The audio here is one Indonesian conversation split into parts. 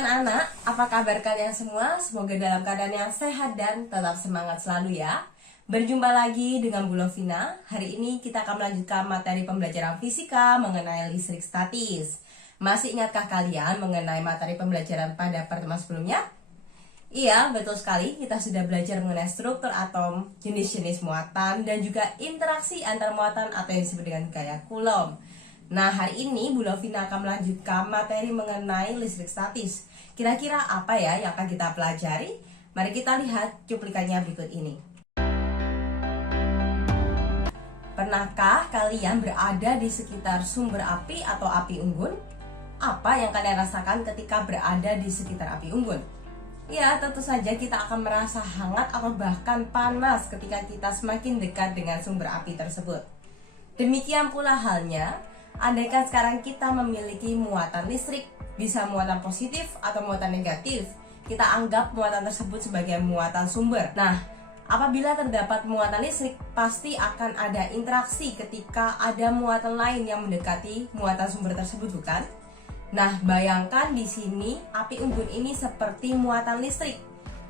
anak-anak, apa kabar kalian semua? Semoga dalam keadaan yang sehat dan tetap semangat selalu ya. Berjumpa lagi dengan Bu Lovina. Hari ini kita akan melanjutkan materi pembelajaran fisika mengenai listrik statis. Masih ingatkah kalian mengenai materi pembelajaran pada pertemuan sebelumnya? Iya, betul sekali. Kita sudah belajar mengenai struktur atom, jenis-jenis muatan, dan juga interaksi antar muatan atau yang disebut dengan gaya Coulomb. Nah, hari ini Bu Lovina akan melanjutkan materi mengenai listrik statis. Kira-kira apa ya yang akan kita pelajari? Mari kita lihat cuplikannya berikut ini. Pernahkah kalian berada di sekitar sumber api atau api unggun? Apa yang kalian rasakan ketika berada di sekitar api unggun? Ya, tentu saja kita akan merasa hangat atau bahkan panas ketika kita semakin dekat dengan sumber api tersebut. Demikian pula halnya, andaikan sekarang kita memiliki muatan listrik, bisa muatan positif atau muatan negatif, kita anggap muatan tersebut sebagai muatan sumber. Nah, apabila terdapat muatan listrik, pasti akan ada interaksi ketika ada muatan lain yang mendekati muatan sumber tersebut, bukan? Nah, bayangkan di sini api unggun ini seperti muatan listrik.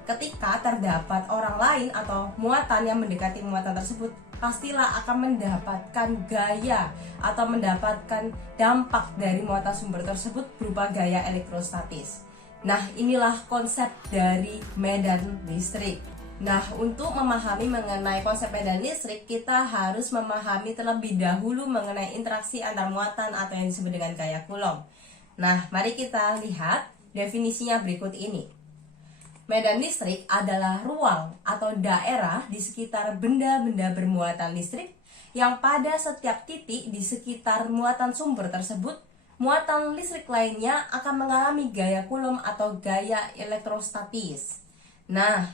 Ketika terdapat orang lain atau muatan yang mendekati muatan tersebut, pastilah akan mendapatkan gaya atau mendapatkan dampak dari muatan sumber tersebut berupa gaya elektrostatis. Nah, inilah konsep dari medan listrik. Nah, untuk memahami mengenai konsep medan listrik, kita harus memahami terlebih dahulu mengenai interaksi antar muatan atau yang disebut dengan gaya Coulomb. Nah, mari kita lihat definisinya berikut ini. Medan listrik adalah ruang atau daerah di sekitar benda-benda bermuatan listrik yang pada setiap titik di sekitar muatan sumber tersebut, muatan listrik lainnya akan mengalami gaya Coulomb atau gaya elektrostatis. Nah,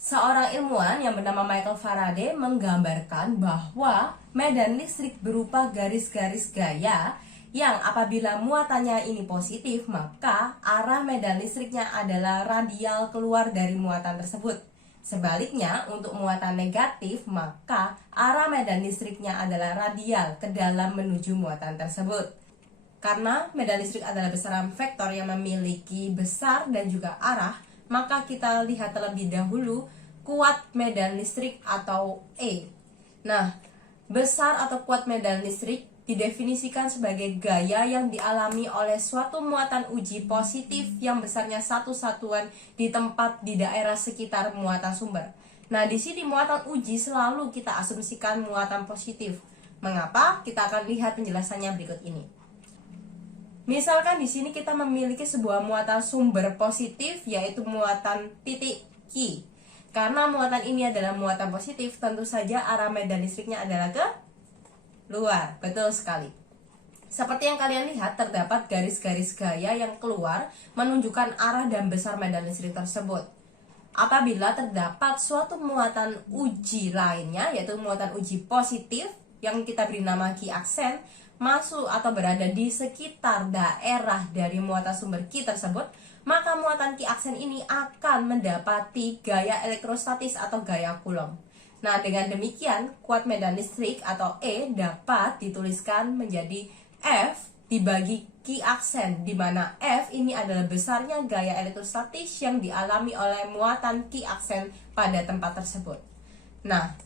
seorang ilmuwan yang bernama Michael Faraday menggambarkan bahwa medan listrik berupa garis-garis gaya yang apabila muatannya ini positif, maka arah medan listriknya adalah radial keluar dari muatan tersebut. Sebaliknya, untuk muatan negatif, maka arah medan listriknya adalah radial ke dalam menuju muatan tersebut. Karena medan listrik adalah besaran vektor yang memiliki besar dan juga arah, maka kita lihat terlebih dahulu kuat medan listrik atau E. Nah, besar atau kuat medan listrik didefinisikan sebagai gaya yang dialami oleh suatu muatan uji positif yang besarnya satu satuan di tempat di daerah sekitar muatan sumber. Nah, di sini muatan uji selalu kita asumsikan muatan positif. Mengapa? Kita akan lihat penjelasannya berikut ini. Misalkan di sini kita memiliki sebuah muatan sumber positif, yaitu muatan titik Q. Karena muatan ini adalah muatan positif, tentu saja arah medan listriknya adalah ke luar. Betul sekali. Seperti yang kalian lihat, terdapat garis-garis gaya yang keluar menunjukkan arah dan besar medan listrik tersebut. Apabila terdapat suatu muatan uji lainnya, yaitu muatan uji positif yang kita beri nama Q aksen, masuk atau berada di sekitar daerah dari muatan sumber Q tersebut, maka muatan Q aksen ini akan mendapati gaya elektrostatis atau gaya Coulomb. Nah, dengan demikian, kuat medan listrik atau E dapat dituliskan menjadi F dibagi Q aksen, di mana F ini adalah besarnya gaya elektrostatis yang dialami oleh muatan Q aksen pada tempat tersebut. Nah,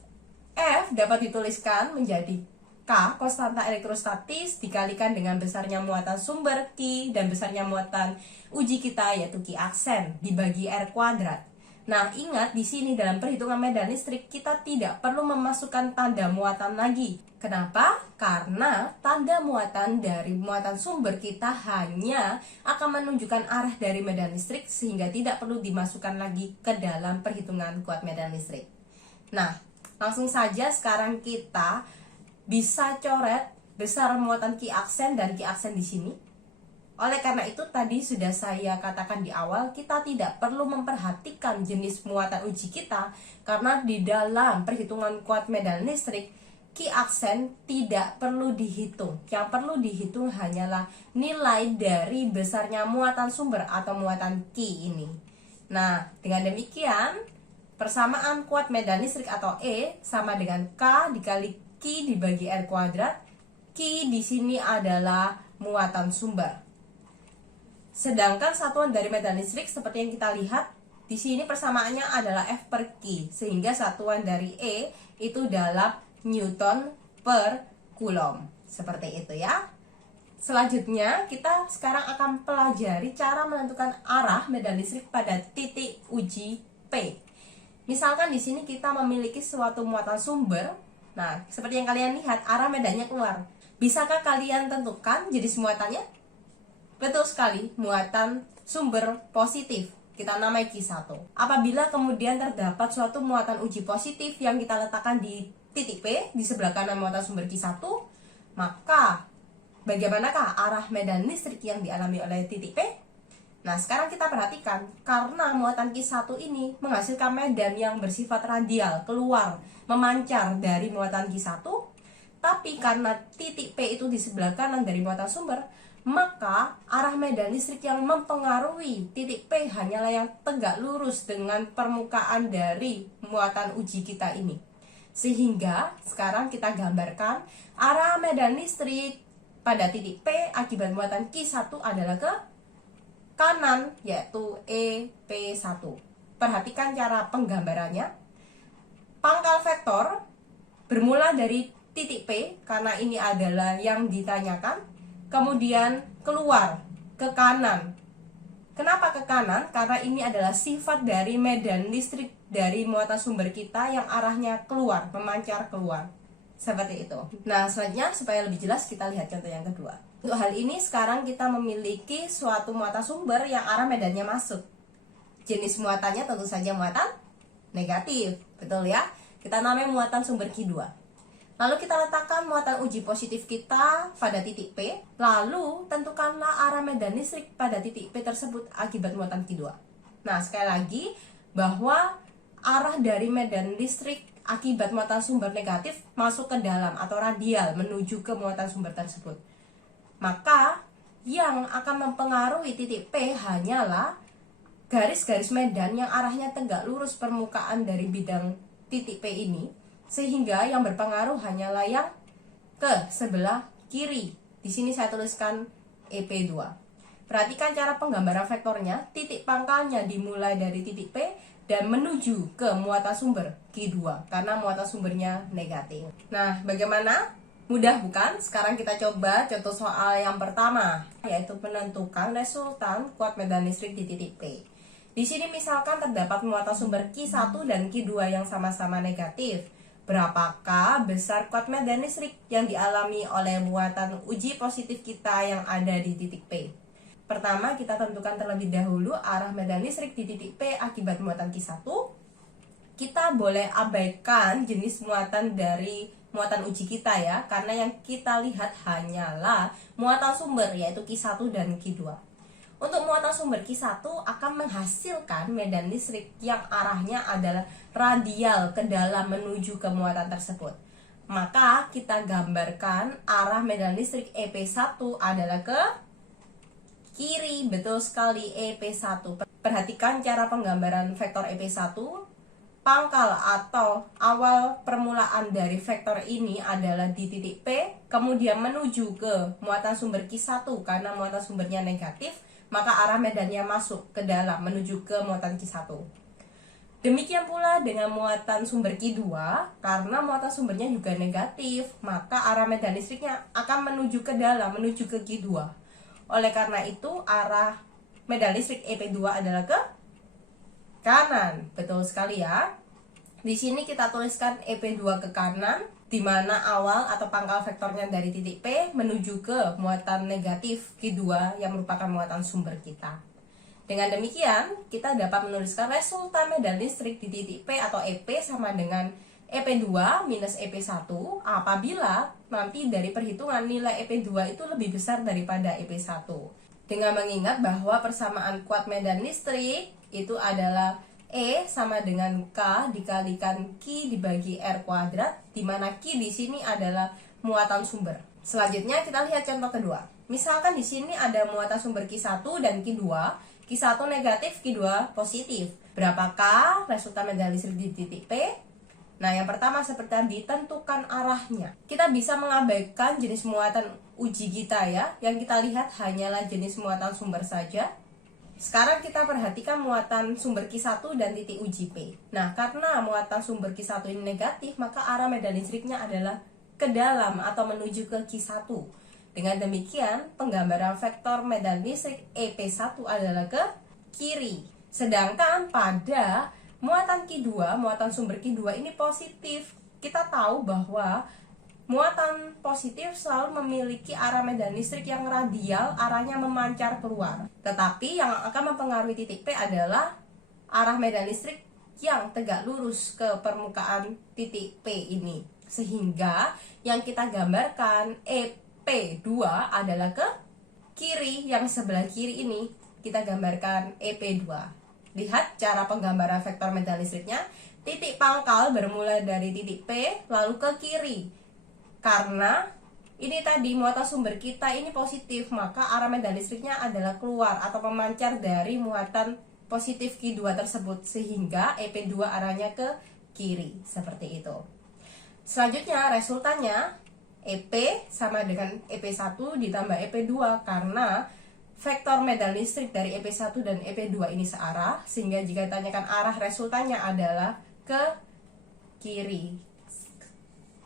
F dapat dituliskan menjadi K, konstanta elektrostatis, dikalikan dengan besarnya muatan sumber Q dan besarnya muatan uji kita, yaitu Q aksen, dibagi R kuadrat. Nah, ingat di sini dalam perhitungan medan listrik kita tidak perlu memasukkan tanda muatan lagi. Kenapa? Karena tanda muatan dari muatan sumber kita hanya akan menunjukkan arah dari medan listrik sehingga tidak perlu dimasukkan lagi ke dalam perhitungan kuat medan listrik. Nah, langsung saja sekarang kita bisa coret besar muatan Q aksen dan Q aksen di sini. Oleh karena itu tadi sudah saya katakan di awal, kita tidak perlu memperhatikan jenis muatan uji kita karena di dalam perhitungan kuat medan listrik Q aksen tidak perlu dihitung. Yang perlu dihitung hanyalah nilai dari besarnya muatan sumber atau muatan Q ini. Nah, dengan demikian persamaan kuat medan listrik atau E sama dengan K dikali Q dibagi R kuadrat. Q di sini adalah muatan sumber. Sedangkan satuan dari medan listrik seperti yang kita lihat di sini persamaannya adalah F per Q, sehingga satuan dari E itu dalam Newton per Coulomb. Seperti itu ya. Selanjutnya kita sekarang akan pelajari cara menentukan arah medan listrik pada titik uji P. Misalkan di sini kita memiliki suatu muatan sumber. Nah, seperti yang kalian lihat, arah medannya keluar. Bisakah kalian tentukan jenis muatannya? Betul sekali, muatan sumber positif. Kita namai Q1. Apabila kemudian terdapat suatu muatan uji positif yang kita letakkan di titik P, di sebelah kanan muatan sumber Q1, maka bagaimanakah arah medan listrik yang dialami oleh titik P? Nah, sekarang kita perhatikan, karena muatan Q1 ini menghasilkan medan yang bersifat radial, keluar, memancar dari muatan Q1, tapi karena titik P itu di sebelah kanan dari muatan sumber, maka arah medan listrik yang mempengaruhi titik P hanyalah yang tegak lurus dengan permukaan dari muatan uji kita ini. Sehingga sekarang kita gambarkan arah medan listrik pada titik P akibat muatan Q1 adalah ke kanan, yaitu EP1. Perhatikan cara penggambarannya. Pangkal vektor bermula dari titik P, karena ini adalah yang ditanyakan, kemudian keluar ke kanan. Kenapa ke kanan? Karena ini adalah sifat dari medan listrik dari muatan sumber kita yang arahnya keluar, memancar keluar. Seperti itu. Nah, selanjutnya supaya lebih jelas kita lihat contoh yang kedua. Untuk hal ini sekarang kita memiliki suatu muatan sumber yang arah medannya masuk. Jenis muatannya tentu saja muatan negatif. Betul ya? Kita namai muatan sumber Q2. Lalu kita letakkan muatan uji positif kita pada titik P. Lalu tentukanlah arah medan listrik pada titik P tersebut akibat muatan Q2. Nah, sekali lagi bahwa arah dari medan listrik akibat muatan sumber negatif masuk ke dalam atau radial menuju ke muatan sumber tersebut. Maka yang akan mempengaruhi titik P hanyalah garis-garis medan yang arahnya tegak lurus permukaan dari bidang titik P ini, sehingga yang berpengaruh hanyalah yang ke sebelah kiri. Di sini saya tuliskan EP2. Perhatikan cara penggambaran vektornya. Titik pangkalnya dimulai dari titik P dan menuju ke muatan sumber Q2 karena muatan sumbernya negatif. Nah, bagaimana? Mudah bukan? Sekarang kita coba contoh soal yang pertama, yaitu menentukan resultan kuat medan listrik di titik P. Di sini misalkan terdapat muatan sumber Q1 dan Q2 yang sama-sama negatif. Berapakah besar kuat medan listrik yang dialami oleh muatan uji positif kita yang ada di titik P? Pertama, kita tentukan terlebih dahulu arah medan listrik di titik P akibat muatan Q1. Kita boleh abaikan jenis muatan dari muatan uji kita ya, karena yang kita lihat hanyalah muatan sumber, yaitu Q1 dan Q2. Untuk muatan sumber Q1 akan menghasilkan medan listrik yang arahnya adalah radial ke dalam menuju ke muatan tersebut. Maka kita gambarkan arah medan listrik EP1 adalah ke kiri. Betul sekali, EP1. Perhatikan cara penggambaran vektor EP1. Pangkal atau awal permulaan dari vektor ini adalah di titik P, kemudian menuju ke muatan sumber Q1 karena muatan sumbernya negatif, maka arah medannya masuk ke dalam menuju ke muatan Q1. Demikian pula dengan muatan sumber Q2, karena muatan sumbernya juga negatif, maka arah medan listriknya akan menuju ke dalam, menuju ke Q2. Oleh karena itu, arah medan listrik EP2 adalah ke kanan. Betul sekali ya. Di sini kita tuliskan EP2 ke kanan, di mana awal atau pangkal vektornya dari titik P menuju ke muatan negatif Q2 yang merupakan muatan sumber kita. Dengan demikian, kita dapat menuliskan resultan medan listrik di titik P atau EP sama dengan EP2 minus EP1 apabila nanti dari perhitungan nilai EP2 itu lebih besar daripada EP1. Dengan mengingat bahwa persamaan kuat medan listrik itu adalah E sama dengan K dikalikan Q dibagi R kuadrat, di mana Q di sini adalah muatan sumber. Selanjutnya kita lihat contoh kedua. Misalkan di sini ada muatan sumber Q1 dan Q2. Q1 negatif, Q2 positif. Berapakah resultan medan listrik di titik P? Nah, yang pertama seperti tadi, tentukan arahnya. Kita bisa mengabaikan jenis muatan uji kita ya. Yang kita lihat hanyalah jenis muatan sumber saja. Sekarang kita perhatikan muatan sumber Q1 dan titik uji P. Nah, karena muatan sumber Q1 ini negatif, maka arah medan listriknya adalah ke dalam atau menuju ke Q1. Dengan demikian, penggambaran vektor medan listrik EP1 adalah ke kiri. Sedangkan pada muatan Q2, muatan sumber Q2 ini positif. Kita tahu bahwa muatan positif selalu memiliki arah medan listrik yang radial, arahnya memancar keluar. Tetapi yang akan mempengaruhi titik P adalah arah medan listrik yang tegak lurus ke permukaan titik P ini. Sehingga yang kita gambarkan EP2 adalah ke kiri, yang sebelah kiri ini kita gambarkan EP2. Lihat cara penggambaran vektor medan listriknya. Titik pangkal bermula dari titik P lalu ke kiri. Karena ini tadi muatan sumber kita ini positif, maka arah medan listriknya adalah keluar atau memancar dari muatan positif Q2 tersebut, sehingga EP2 arahnya ke kiri, seperti itu. Selanjutnya resultannya EP sama dengan EP1 ditambah EP2, karena vektor medan listrik dari EP1 dan EP2 ini searah, sehingga jika ditanyakan arah resultannya adalah ke kiri.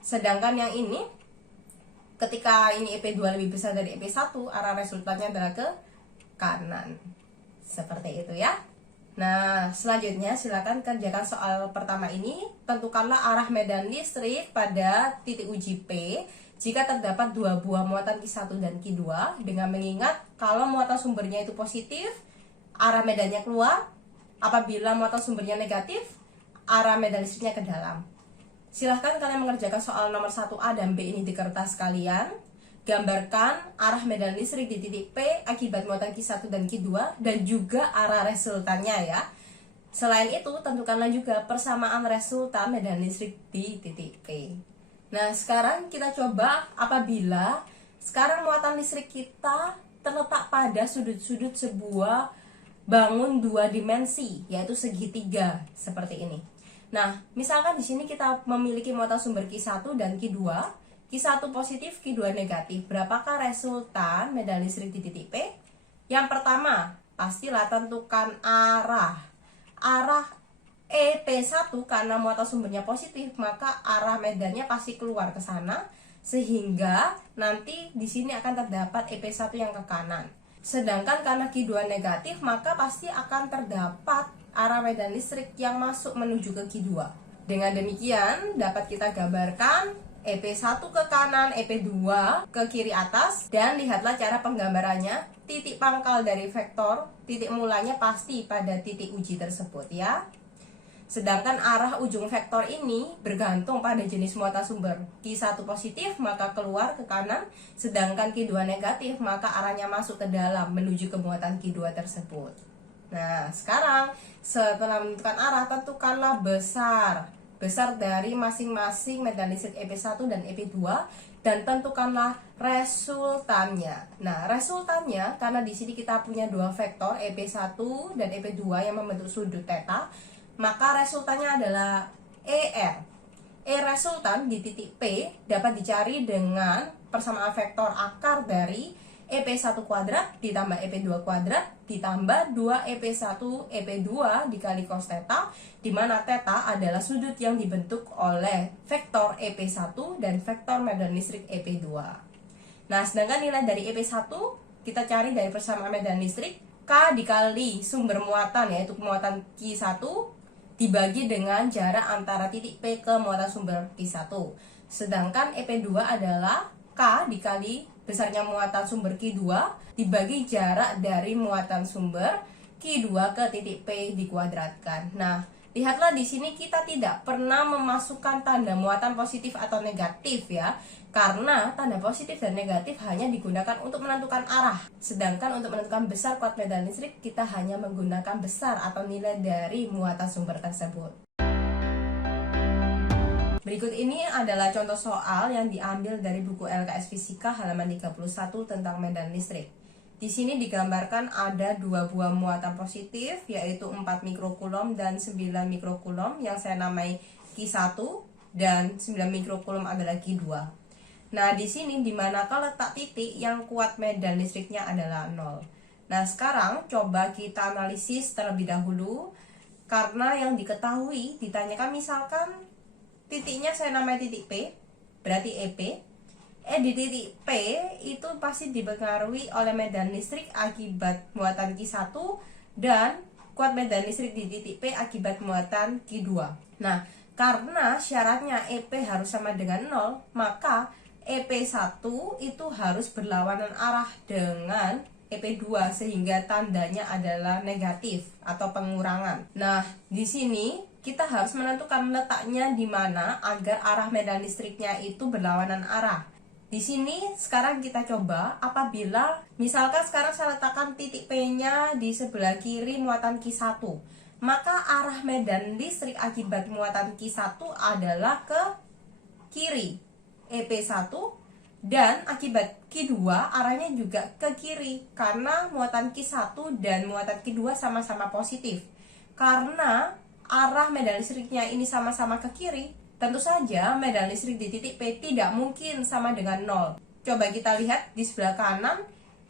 Sedangkan yang ini, ketika ini EP2 lebih besar dari EP1, arah resultannya adalah ke kanan. Seperti itu ya. Nah, selanjutnya silakan kerjakan soal pertama ini. Tentukanlah arah medan listrik pada titik uji P jika terdapat dua buah muatan Q1 dan Q2, dengan mengingat kalau muatan sumbernya itu positif, arah medannya keluar. Apabila muatan sumbernya negatif, arah medan listriknya ke dalam. Silahkan kalian mengerjakan soal nomor 1A dan B ini di kertas kalian. Gambarkan arah medan listrik di titik P akibat muatan Q1 dan Q2 dan juga arah resultannya ya. Selain itu, tentukanlah juga persamaan resultan medan listrik di titik P. Nah, sekarang kita coba apabila sekarang muatan listrik kita terletak pada sudut-sudut sebuah bangun dua dimensi, yaitu segitiga seperti ini. Nah, misalkan di sini kita memiliki muatan sumber Q1 dan Q2, Q1 positif, Q2 negatif. Berapakah resultan medan listrik di titik P? Yang pertama, pastilah tentukan arah. Arah EP1 karena muatan sumbernya positif, maka arah medannya pasti keluar ke sana, sehingga nanti di sini akan terdapat EP1 yang ke kanan. Sedangkan karena Q2 negatif, maka pasti akan terdapat arah medan listrik yang masuk menuju ke Q2. Dengan demikian dapat kita gambarkan EP1 ke kanan, EP2 ke kiri atas, dan lihatlah cara penggambarannya. Titik pangkal dari vektor, titik mulanya pasti pada titik uji tersebut ya. Sedangkan arah ujung vektor ini bergantung pada jenis muatan sumber. Q1 positif maka keluar ke kanan, sedangkan Q2 negatif maka arahnya masuk ke dalam menuju ke muatan Q2 tersebut. Nah, sekarang setelah menentukan arah, tentukanlah besar dari masing-masing medan listrik EP1 dan EP2, dan tentukanlah resultannya. Nah, resultannya karena di sini kita punya dua vektor EP1 dan EP2 yang membentuk sudut theta, maka resultannya adalah ER. E resultan di titik P dapat dicari dengan persamaan vektor akar dari EP1 kuadrat ditambah EP2 kuadrat ditambah 2EP1 EP2 dikali cos theta, di mana theta adalah sudut yang dibentuk oleh vektor EP1 dan vektor medan listrik EP2. Nah, sedangkan nilai dari EP1 kita cari dari persamaan medan listrik, K dikali sumber muatan yaitu muatan Q1 dibagi dengan jarak antara titik P ke muatan sumber Q1. Sedangkan EP2 adalah K dikali besarnya muatan sumber Q2 dibagi jarak dari muatan sumber Q2 ke titik P dikuadratkan. Nah, lihatlah di sini kita tidak pernah memasukkan tanda muatan positif atau negatif ya. Karena tanda positif dan negatif hanya digunakan untuk menentukan arah. Sedangkan untuk menentukan besar kuat medan listrik, kita hanya menggunakan besar atau nilai dari muatan sumber tersebut. Berikut ini adalah contoh soal yang diambil dari buku LKS Fisika halaman 31 tentang medan listrik. Di sini digambarkan ada dua buah muatan positif, yaitu 4 mikrokulom dan 9 mikrokulom yang saya namai Q1, dan 9 mikrokulom adalah Q2. Nah, di sini dimanakah letak titik yang kuat medan listriknya adalah 0. Nah, sekarang coba kita analisis terlebih dahulu. Karena yang diketahui ditanyakan misalkan titiknya saya namai titik P, berarti EP. Di titik P itu pasti dipengaruhi oleh medan listrik akibat muatan Q1 dan kuat medan listrik di titik P akibat muatan Q2. Nah, karena syaratnya EP harus sama dengan 0, maka EP1 itu harus berlawanan arah dengan EP2 sehingga tandanya adalah negatif atau pengurangan. Nah, di sini kita harus menentukan letaknya di mana agar arah medan listriknya itu berlawanan arah. Di sini sekarang kita coba apabila misalkan sekarang saya letakkan titik P-nya di sebelah kiri muatan Q1, maka arah medan listrik akibat muatan Q1 adalah ke kiri, EP1, dan akibat Q2 arahnya juga ke kiri karena muatan Q1 dan muatan Q2 sama-sama positif. Karena arah medan listriknya ini sama-sama ke kiri, tentu saja medan listrik di titik P tidak mungkin sama dengan 0. Coba kita lihat di sebelah kanan,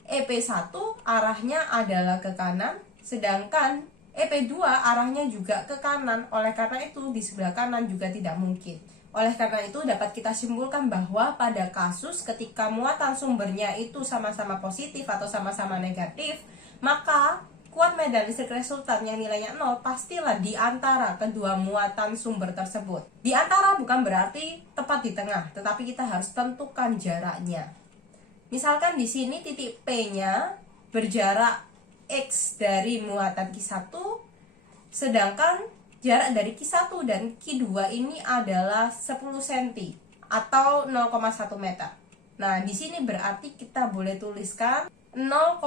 EP1 arahnya adalah ke kanan, sedangkan EP2 arahnya juga ke kanan. Oleh karena itu di sebelah kanan juga tidak mungkin. Oleh karena itu dapat kita simpulkan bahwa pada kasus ketika muatan sumbernya itu sama-sama positif atau sama-sama negatif, maka kuat medan listrik resultan yang nilainya 0 pastilah di antara kedua muatan sumber tersebut. Di antara bukan berarti tepat di tengah, tetapi kita harus tentukan jaraknya. Misalkan di sini titik P-nya berjarak X dari muatan Q1, sedangkan jarak dari Q1 dan Q2 ini adalah 10 cm atau 0,1 meter. Nah, di sini berarti kita boleh tuliskan 0,1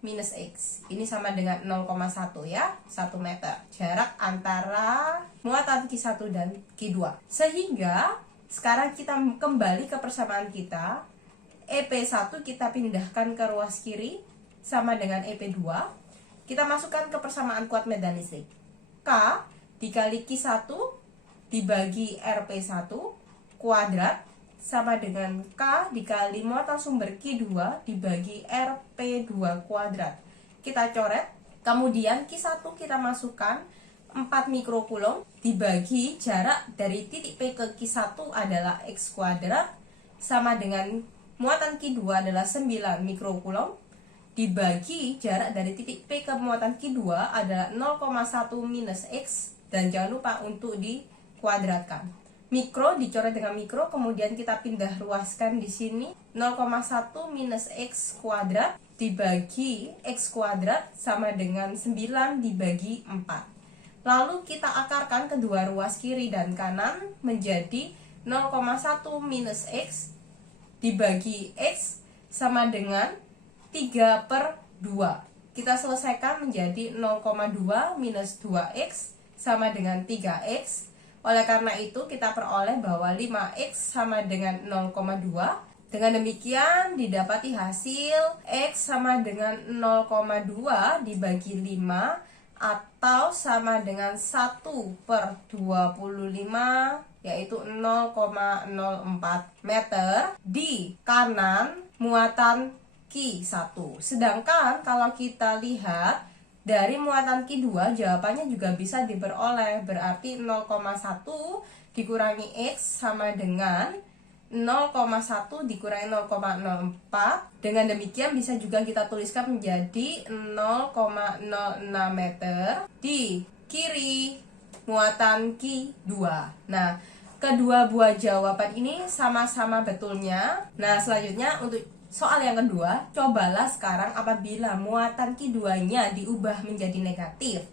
minus X. Ini sama dengan 0,1 ya, 1 meter. Jarak antara muatan Q1 dan Q2. Sehingga sekarang kita kembali ke persamaan kita. EP1 kita pindahkan ke ruas kiri sama dengan EP2. Kita masukkan ke persamaan kuat medan listrik. K dikali Q1 dibagi RP1 kuadrat sama dengan K dikali muatan sumber Q2 dibagi RP2 kuadrat. Kita coret, kemudian Q1 kita masukkan 4 mikrokulom dibagi jarak dari titik P ke Q1 adalah X kuadrat sama dengan muatan Q2 adalah 9 mikrokulom dibagi jarak dari titik P ke muatan Q2 adalah 0,1 minus X, dan jangan lupa untuk dikuadratkan. Mikro dicoret dengan mikro, kemudian kita pindah ruaskan di sini 0,1 minus X kuadrat dibagi X kuadrat sama dengan 9 dibagi 4. Lalu kita akarkan kedua ruas kiri dan kanan menjadi 0,1 minus X dibagi X sama dengan 3/2. Kita selesaikan menjadi 0,2 minus 2X sama dengan 3X. Oleh karena itu kita peroleh bahwa 5X sama dengan 0,2. Dengan demikian didapati hasil X sama dengan 0,2 dibagi 5 atau sama dengan 1/25, yaitu 0,04 meter di kanan muatan Q1. Sedangkan kalau kita lihat dari muatan Q2 jawabannya juga bisa diperoleh, berarti 0,1 dikurangi X sama dengan 0,1 dikurangi 0,04. Dengan demikian bisa juga kita tuliskan menjadi 0,06 meter di kiri muatan Q2. Nah, kedua buah jawaban ini sama-sama betulnya. Nah, selanjutnya untuk soal yang kedua, cobalah sekarang apabila muatan Q2-nya diubah menjadi negatif.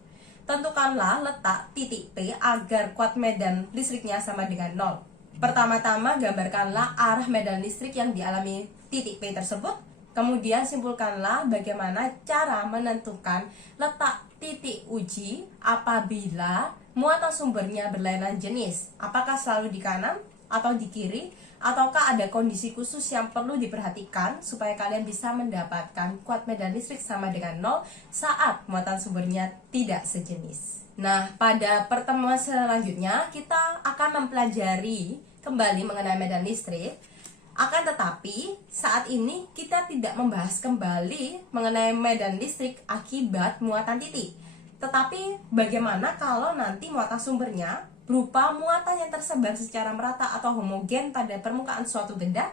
Tentukanlah letak titik P agar kuat medan listriknya sama dengan 0. Pertama-tama gambarkanlah arah medan listrik yang dialami titik P tersebut. Kemudian simpulkanlah bagaimana cara menentukan letak titik uji apabila muatan sumbernya berlainan jenis. Apakah selalu di kanan atau di kiri? Ataukah ada kondisi khusus yang perlu diperhatikan supaya kalian bisa mendapatkan kuat medan listrik sama dengan 0 saat muatan sumbernya tidak sejenis. Nah, pada pertemuan selanjutnya kita akan mempelajari kembali mengenai medan listrik. Akan tetapi, saat ini kita tidak membahas kembali mengenai medan listrik akibat muatan titik. Tetapi bagaimana kalau nanti muatan sumbernya berupa muatan yang tersebar secara merata atau homogen pada permukaan suatu benda?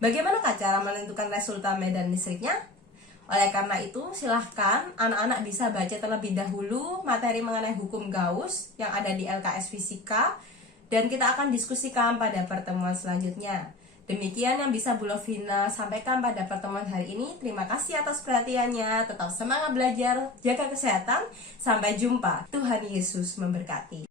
Bagaimanakah cara menentukan resultan medan listriknya? Oleh karena itu, silahkan anak-anak bisa baca terlebih dahulu materi mengenai hukum Gauss yang ada di LKS Fisika, dan kita akan diskusikan pada pertemuan selanjutnya. Demikian yang bisa Bu Lovina sampaikan pada pertemuan hari ini. Terima kasih atas perhatiannya. Tetap semangat belajar, jaga kesehatan. Sampai jumpa. Tuhan Yesus memberkati.